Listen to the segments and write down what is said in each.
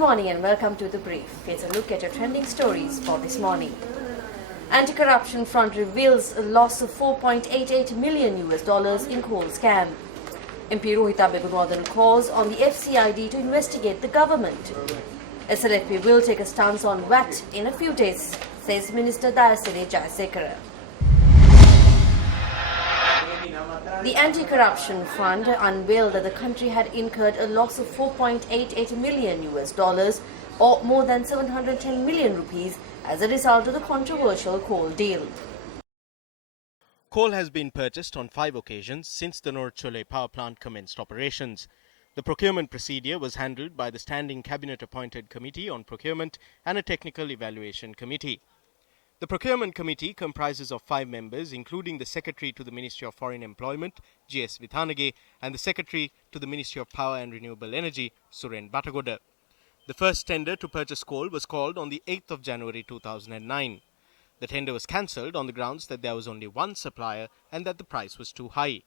morning and welcome to The Brief. Here's a look at your trending stories for this morning. Anti-corruption front reveals a loss of $4.88 million in coal scam. MP Rohita Begunwadhan calls on the FCID to investigate the government. SLFP will take a stance on VAT in a few days, says Minister Dayasiri Jayasekara. The Anti-Corruption Fund unveiled that the country had incurred a loss of $4.88 million or more than 710 million rupees as a result of the controversial coal deal. Coal has been purchased on 5 occasions since the Norchole power plant commenced operations. The procurement procedure was handled by the Standing Cabinet-appointed Committee on Procurement and a Technical Evaluation Committee. The Procurement Committee comprises of 5 members, including the Secretary to the Ministry of Foreign Employment, G.S. Vithanage, and the Secretary to the Ministry of Power and Renewable Energy, Suren Batagoda. The first tender to purchase coal was called on the 8th of January 2009. The tender was cancelled on the grounds that there was only one supplier and that the price was too high.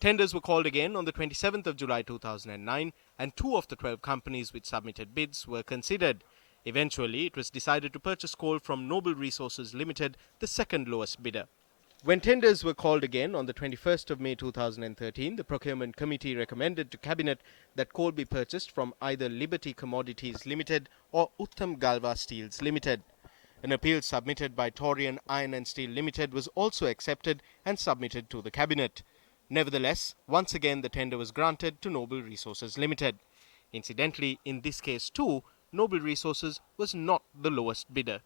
Tenders were called again on the 27th of July 2009 and 2 of the 12 companies which submitted bids were considered. Eventually, it was decided to purchase coal from Noble Resources Limited, the second lowest bidder. When tenders were called again on the 21st of May 2013, the Procurement Committee recommended to Cabinet that coal be purchased from either Liberty Commodities Limited or Uttam Galva Steels Limited. An appeal submitted by Taurian Iron and Steel Limited was also accepted and submitted to the Cabinet. Nevertheless, once again the tender was granted to Noble Resources Limited. Incidentally, in this case too, Noble Resources was not the lowest bidder.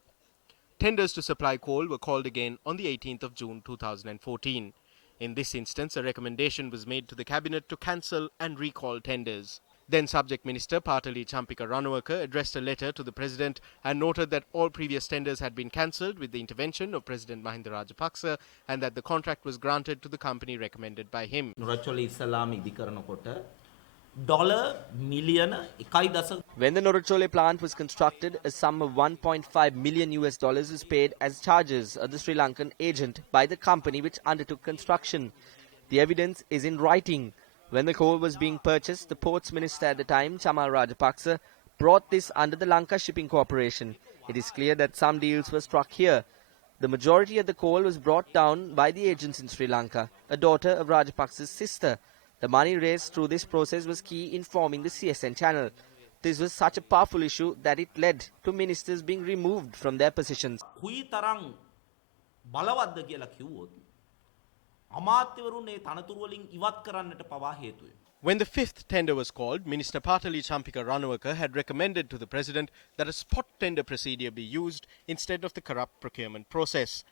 Tenders to supply coal were called again on the 18th of June 2014. In this instance, a recommendation was made to the Cabinet to cancel and recall tenders. Then Subject Minister Patali Champika Ranawaka addressed a letter to the President and noted that all previous tenders had been cancelled with the intervention of President Mahinda Rajapaksa and that the contract was granted to the company recommended by him. When the Norachole plant was constructed, a sum of $1.5 million was paid as charges of the Sri Lankan agent by the company which undertook construction. The evidence is in writing. When the coal was being purchased, the ports minister at the time, Chamal Rajapaksa, brought this under the Lanka Shipping Corporation. It is clear that some deals were struck here. The majority of the coal was brought down by the agents in Sri Lanka, a daughter of Rajapaksa's sister. The money raised through this process was key in forming the CSN channel. This was such a powerful issue that it led to ministers being removed from their positions. When the 5th tender was called, Minister Patali Champika Ranawaka had recommended to the President that a spot tender procedure be used instead of the corrupt procurement process.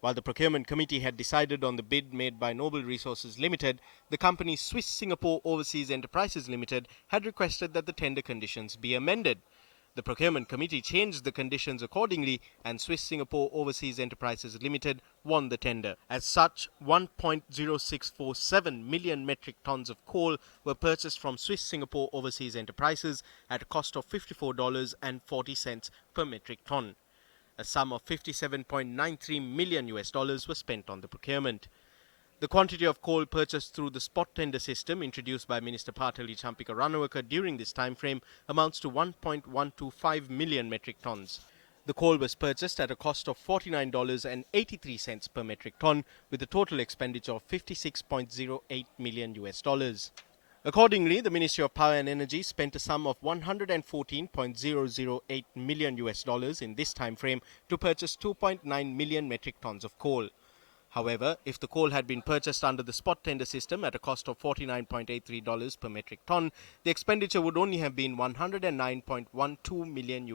While the Procurement Committee had decided on the bid made by Noble Resources Limited, the company Swiss Singapore Overseas Enterprises Limited had requested that the tender conditions be amended. The Procurement Committee changed the conditions accordingly and Swiss Singapore Overseas Enterprises Limited won the tender. As such, 1.0647 million metric tons of coal were purchased from Swiss Singapore Overseas Enterprises at a cost of $54.40 per metric ton. A sum of $57.93 million was spent on the procurement. The quantity of coal purchased through the spot tender system introduced by Minister Patali Champika Ranawaka during this time frame amounts to 1.125 million metric tons. The coal was purchased at a cost of $49.83 per metric ton with a total expenditure of $56.08 million. Accordingly, the Ministry of Power and Energy spent a sum of $114.008 million in this time frame to purchase 2.9 million metric tons of coal. However, if the coal had been purchased under the spot tender system at a cost of $49.83 per metric ton, the expenditure would only have been $109.12 million.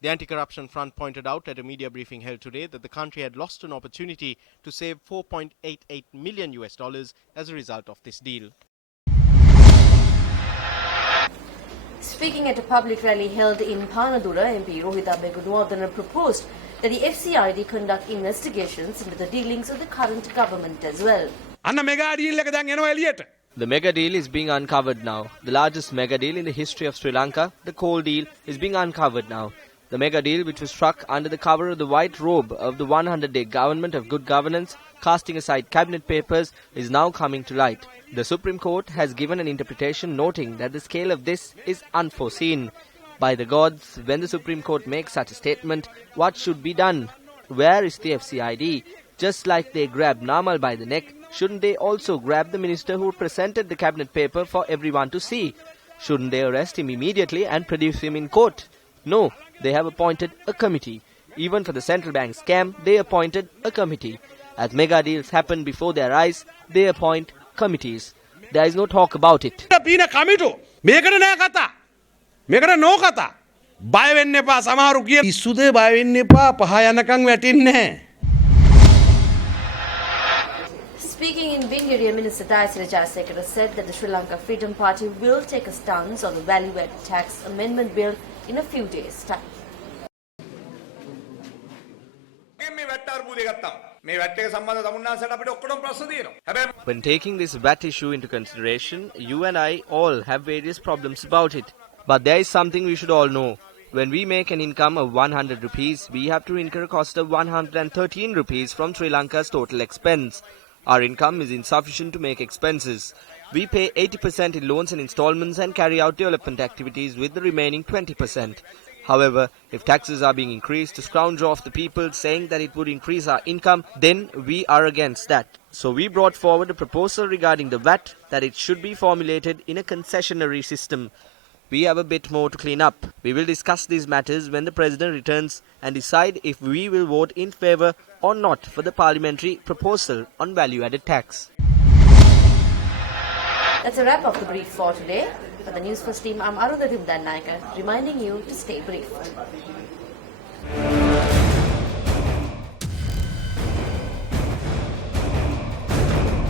The Anti-Corruption Front pointed out at a media briefing held today that the country had lost an opportunity to save $4.88 million as a result of this deal. Speaking at a public rally held in Panadura, MP Rohita Begunwadhan proposed that the FCID conduct investigations into the dealings of the current government as well. The mega deal is being uncovered now. The largest mega deal in the history of Sri Lanka, the coal deal, is being uncovered now. The mega deal, which was struck under the cover of the white robe of the 100-day government of good governance, casting aside cabinet papers, is now coming to light. The Supreme Court has given an interpretation noting that the scale of this is unforeseen. By the gods, when the Supreme Court makes such a statement, what should be done? Where is the FCID? Just like they grabbed Namal by the neck, shouldn't they also grab the minister who presented the cabinet paper for everyone to see? Shouldn't they arrest him immediately and produce him in court? No, they have appointed a committee. Even for the central bank scam, they appointed a committee. As mega deals happen before their eyes, they appoint committees. There is no talk about it. මේකට නෝ කතා බය වෙන්න එපා සමහරු කිය ඉස්සුද බය වෙන්න එපා පහ යනකම් වැටෙන්නේ නැහැ. Speaking in Bindiria, Minister Dayasiri Jayasekara said that the Sri Lanka Freedom Party will take a stance on the value-added tax amendment bill in a few days' time. When taking this VAT issue into consideration, you and I all have various problems about it. But there is something we should all know. When we make an income of 100 rupees, we have to incur a cost of 113 rupees from Sri Lanka's total expense. Our income is insufficient to make expenses. We pay 80% in loans and installments and carry out development activities with the remaining 20%. However, if taxes are being increased to scrounge off the people saying that it would increase our income, then we are against that. So we brought forward a proposal regarding the VAT that it should be formulated in a concessionary system. We have a bit more to clean up. We will discuss these matters when the President returns and decide if we will vote in favour or not for the parliamentary proposal on value-added tax. That's a wrap of the brief for today. For the Newsfirst team, I'm Arundhati Nayaka, reminding you to stay brief.